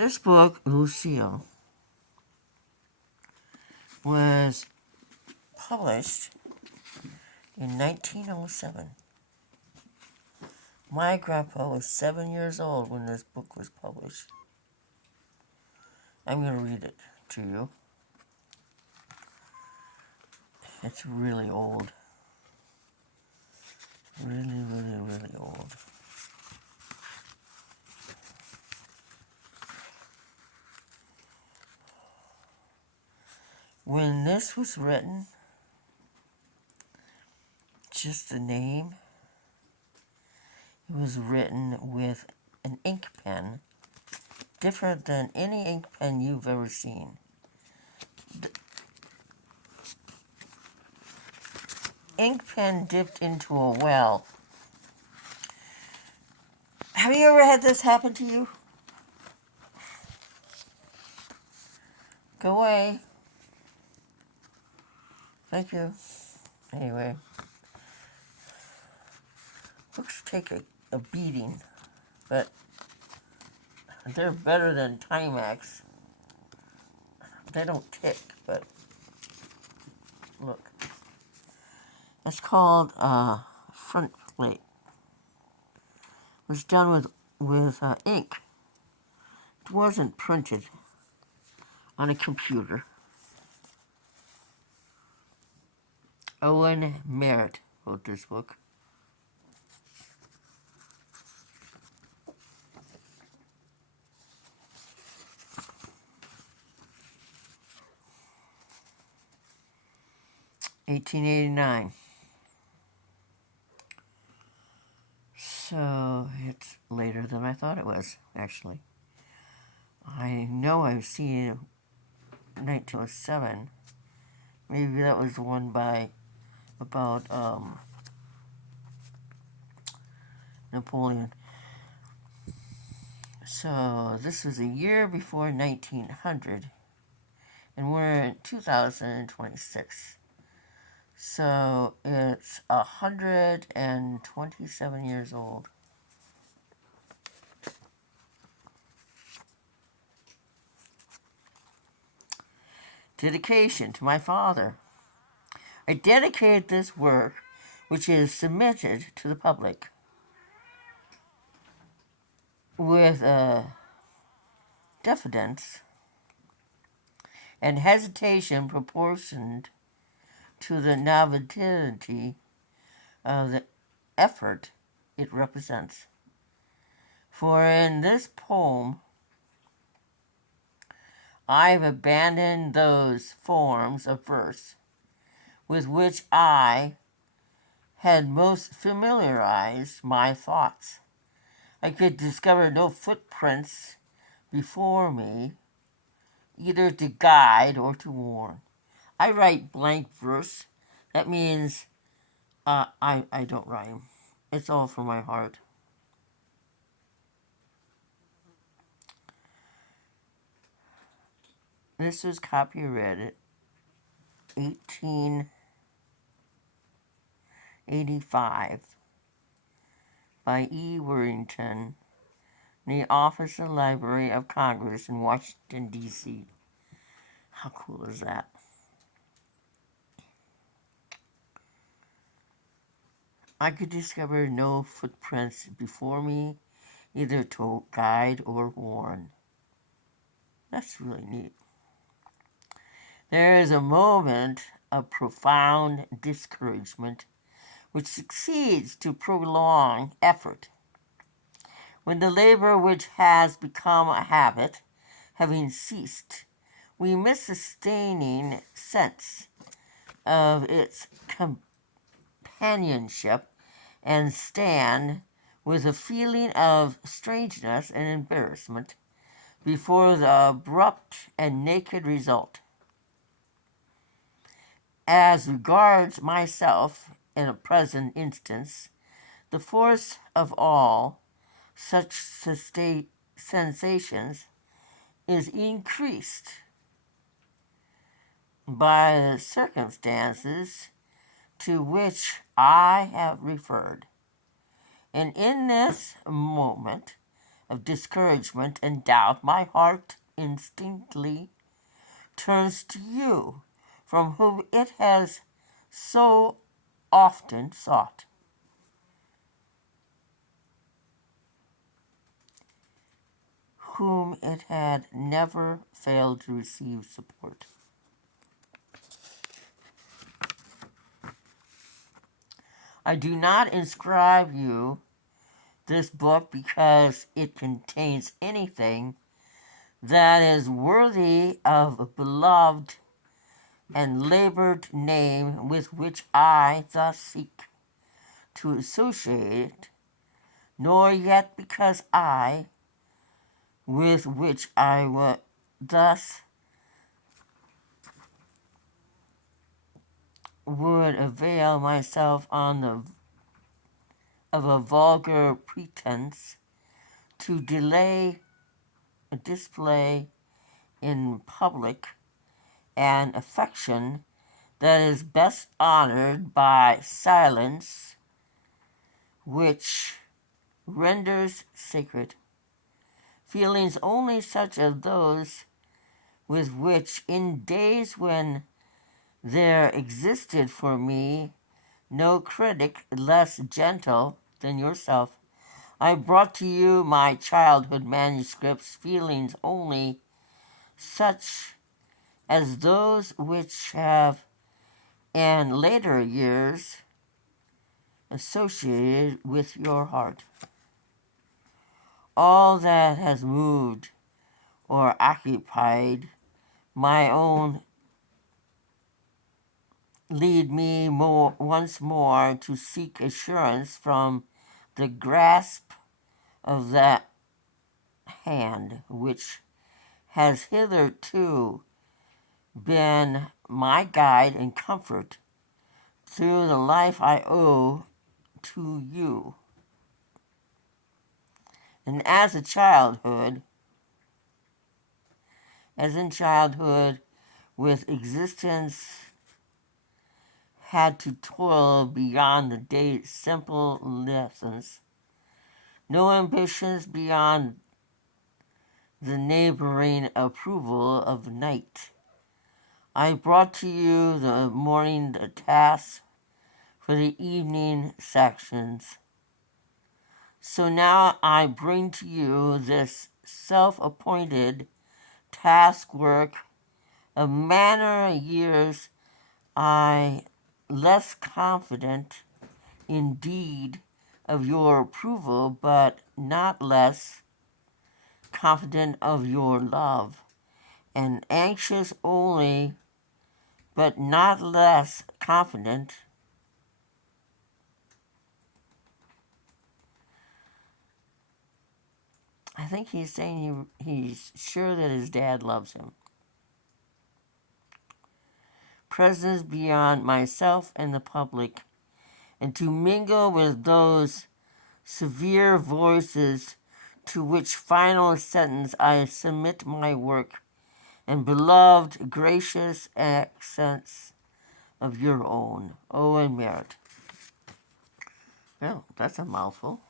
This book, Lucille, was published in 1907. My grandpa was 7 years old when this book was published. I'm going to read it to you. It's really old. Really, really, really old. When this was written, just the name, it was written with an ink pen, different than any ink pen you've ever seen. The ink pen dipped into a well. Have you ever had this happen to you? Go away. Thank you. Anyway, books take a beating, but they're better than Timex. They don't tick, but look. It's called front plate. It was done with ink. It wasn't printed on a computer. Owen Meredith wrote this book. $18.89. So it's later than I thought it was, actually. I know I've seen 1907. Maybe that was the one about Napoleon. So this was a year before 1900, and we're in 2026. So it's 127 years old. Dedication to my father. I dedicate this work, which is submitted to the public, with diffidence and hesitation proportioned to the novelty of the effort it represents. For in this poem, I've abandoned those forms of verse with which I had most familiarized my thoughts. I could discover no footprints before me, either to guide or to warn. I write blank verse. That means I don't rhyme. It's all from my heart. This was copyrighted 1885 by E. Worthington in the Office of the Library of Congress in Washington, D.C. How cool is that? I could discover no footprints before me, either to guide or warn. That's really neat. There is a moment of profound discouragement which succeeds to prolonged effort. When the labor which has become a habit, having ceased, we miss a sustaining sense of its companionship and stand with a feeling of strangeness and embarrassment before the abrupt and naked result. As regards myself, in a present instance, the force of all such sensations is increased by the circumstances to which I have referred. And in this moment, of discouragement and doubt, my heart instinctively turns to you, from whom it has so often sought. Whom it had never failed to receive support. I do not inscribe you this book because it contains anything that is worthy of a beloved and labored name with which I thus seek to associate it, nor yet because I, with which I thus would avail myself of a vulgar pretense to display in public an affection that is best honored by silence, which renders sacred feelings only such as those with which, in days when there existed for me no critic less gentle than yourself, I brought to you my childhood manuscripts, feelings only such as those which have in later years associated with your heart. All that has moved or occupied my own lead me once more to seek assurance from the grasp of that hand which has hitherto been my guide and comfort through the life I owe to you. And as in childhood, with existence had to toil beyond the day's simple lessons, no ambitions beyond the neighboring approval of night. I brought to you the morning tasks for the evening sections. So now I bring to you this self-appointed task work of manner years I less confident indeed of your approval, but not less confident of your love, and anxious only, but not less confident I think he's saying he's sure that his dad loves him. Presence beyond myself and the public, and to mingle with those severe voices to which final sentence I submit my work, and beloved, gracious accents of your own, Owen Meredith. Well, that's a mouthful.